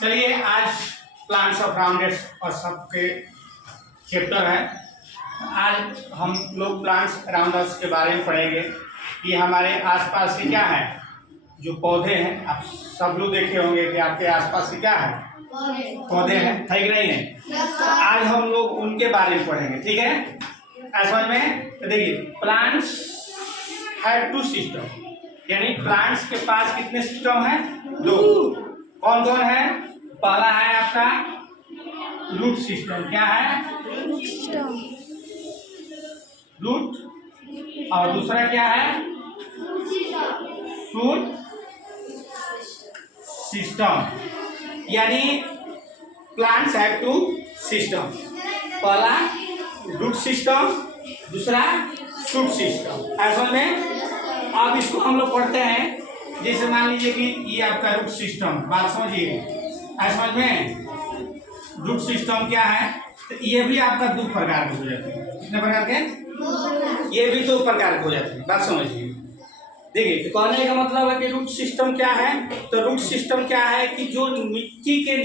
चलिए आज plants of राउंडेट्स और सबके चैप्टर है। आज हम लोग प्लांट्स राउंडर्स के बारे में पढ़ेंगे कि हमारे आसपास से क्या है, जो पौधे हैं। आप सब लोग देखे होंगे कि आपके आसपास से क्या है, पौधे हैं, है कि नहीं है। तो आज हम लोग उनके बारे में पढ़ेंगे, ठीक है। समझ में तो देखिए, प्लांट्स हैव टू सिस्टम, यानी प्लांट्स के पास कितने सिस्टम हैं, दो। कौन कौन है? पहला है आपका रूट सिस्टम। क्या है? रूट। और दूसरा क्या है? Shoot system. यानी प्लांट्स हैव टू सिस्टम। पहला रूट सिस्टम, दूसरा शूट सिस्टम। ऐसा में अब इसको हम लोग पढ़ते हैं। जैसे मान लीजिए कि ये आपका रूट सिस्टम, बात समझिए। समझ में रूट सिस्टम क्या है? तो ये भी आपका दो प्रकार के हो जाते हैं। कितने प्रकार के? ये भी दो प्रकार के हो जाते हैं, बात समझिए। देखिए, तो कहने का मतलब है कि रूट सिस्टम क्या है। तो रूट सिस्टम क्या है कि जो मिट्टी के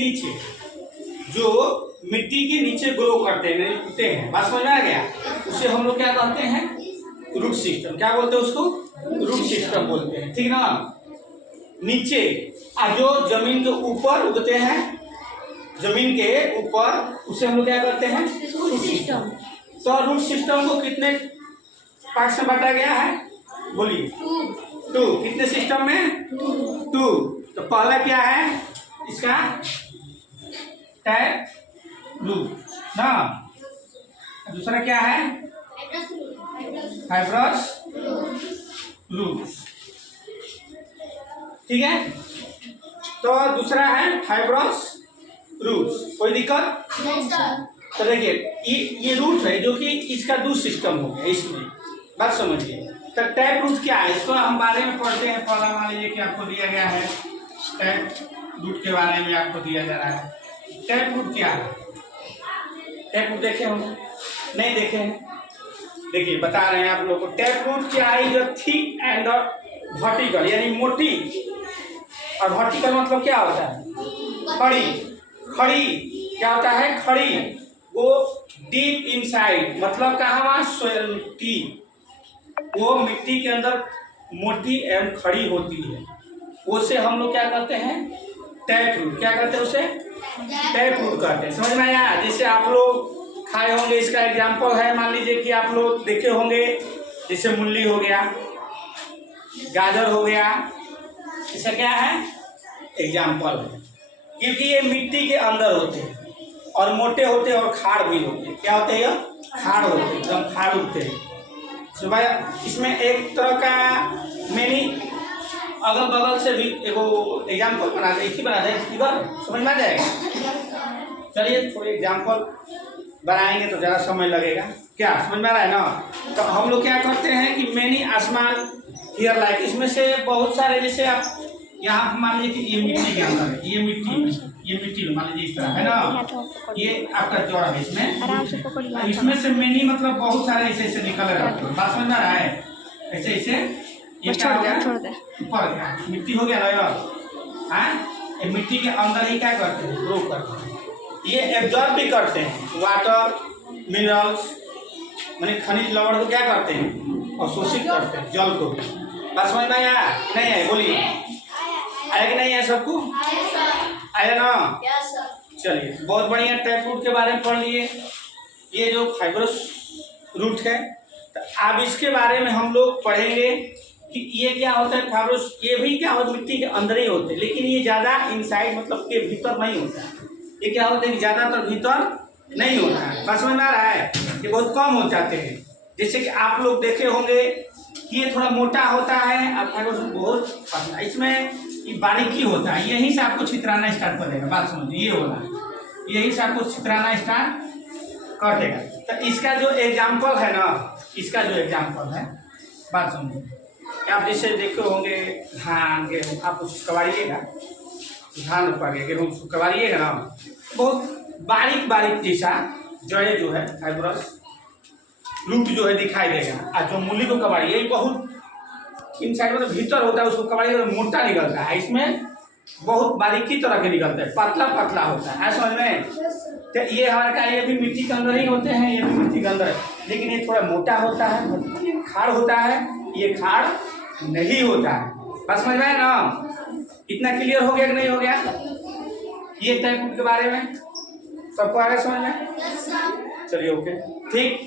नीचे ग्रो करते हैं, उगते हैं, बात समझ में आ गया। उसे हम लोग क्या कहते हैं? Root system. क्या बोलते हैं उसको? रूट सिस्टम बोलते हैं, ठीक ना। नीचे जो जमीन के ऊपर उगते हैं, जमीन के ऊपर, उसे हम लोग क्या करते हैं? Root system. तो रूट सिस्टम को कितने पार्ट में बांटा गया है, बोलिए? टू। कितने सिस्टम में? टू। तो पहला क्या है इसका? टैप रूट ना। दूसरा क्या है? फाइब्रस रूट, ठीक है। तो दूसरा है फाइब्रस रूट्स। कोई दिक्कत नहीं सर। तो देखिए, ये रूट है जो कि इसका दो सिस्टम हो गया इसमें, बात समझिए। तो टैप रूट क्या है, इसको हम बारे में पढ़ते हैं। पहला मान लीजिए कि आपको दिया गया है टैप रूट के बारे में, आपको दिया जा रहा है। टैप रूट क्या है? टैप रूट देखे हम? नहीं देखे हैं? देखिए, बता रहे हैं आप लोग को। टैप रूट क्या है? जो थिक एंड वर्टिकल, यानी मोटी। और वर्टिकल मतलब क्या होता है? खड़ी। क्या होता है? खड़ी। वो डीप इनसाइड, मतलब कहाँ? सोयल मिट्टी। वो मिट्टी के अंदर मोटी एवं खड़ी होती है। उसे हम लोग क्या कहते हैं? Tap root. क्या कहते हैं उसे? टैप रूट कहते हैं। समझ में आया? जैसे आप लोग खाए होंगे, इसका एग्जाम्पल है, मान लीजिए कि आप लोग देखे होंगे, जैसे मूली हो गया, गाजर हो गया, इसका क्या है? एग्जाम्पल है। क्योंकि ये मिट्टी के अंदर होते हैं और मोटे होते हैं और खाड़ भी होते हैं। क्या होते हैं? ये खाड़ होते हैं, एकदम खाड़ उगते हैं। तो भाई इसमें एक तरह का मैंने अगल बगल से भी एगो एग्जाम्पल बना दे, एक ही बना दे, समझ में आ जाएगा। चलिए थोड़ी एग्जाम्पल बनाएंगे तो ज़्यादा समय लगेगा। क्या समझ में आ रहा है ना? तो हम लोग क्या करते हैं कि मैनी आसमान हियर लाइक, इसमें से बहुत सारे, जैसे आप यहाँ मान लीजिए कि ये मिट्टी के अंदर है, ये मिट्टी मान लीजिए इस तरह है ना, ये आपका जड़ है। इसमें से मैनी मतलब बहुत सारे ऐसे निकल रहे हैं, बात समझ में आ रहा है? ऐसे ये क्या हो गया? ऊपर गया, मिट्टी हो गया ना। ये मिट्टी के अंदर ही क्या करते हैं? ग्रो करते हैं। ये एब्जॉर्ब भी करते हैं वाटर, मिनरल्स, माने खनिज लवण को क्या करते हैं? अवशोषित करते हैं, जल को भी। बात समझ में आया? नहीं है? बोलिए, आया कि नहीं है सबको? आया ना? चलिए, बहुत बढ़िया। टैप रूट के बारे में पढ़ लिए। ये जो फाइब्रस रूट है, तो अब इसके बारे में हम लोग पढ़ेंगे कि ये क्या होता है। फाइब्रस ये भी क्या होता है? मिट्टी के अंदर ही होते हैं, लेकिन ये ज़्यादा इनसाइड, मतलब के भीतर नहीं होता है। ये क्या होता है कि ज़्यादातर भीतर नहीं होता है। बस समझ में आ रहा है? ये बहुत कम हो जाते हैं। जैसे कि आप लोग देखे होंगे कि ये थोड़ा मोटा होता है, अब फाइब्रस बहुत पतला, इसमें ये बारीकी होता है। यहीं से आपको छितराना स्टार्ट कर देगा, बात समझिए। ये होगा, यहीं से आपको छितराना स्टार्ट कर देगा। तो इसका जो एग्जाम्पल है ना, इसका जो एग्जाम्पल है, बात समझिए। आप जैसे देखे होंगे धान, गेहूँ, आप उसको कबाड़िएगा, धान रोपाइए, गेहूँ कबाड़िएगा ना, बहुत बारीक जैसा जड़े जो है फाइब्रस रूट जो है दिखाई देगा। और जो मूली को कबाड़िए, बहुत इनसाइड मतलब भीतर होता है, उसको कबाड़िए मोटा निकलता है। इसमें बहुत बारीकी तरह के निकलते हैं, पतला पतला होता है समझ में। तो ये हमारे का ये भी मिट्टी के अंदर ही होते हैं, ये भी मिट्टी के अंदर है, लेकिन ये थोड़ा मोटा होता है, ये खाड़ होता है, ये खाड़ नहीं होता है। बस समझ में ना, इतना क्लियर हो गया कि नहीं हो गया? ये तय के बारे में सबको आ गया समझ में? चलिए ओके ठीक।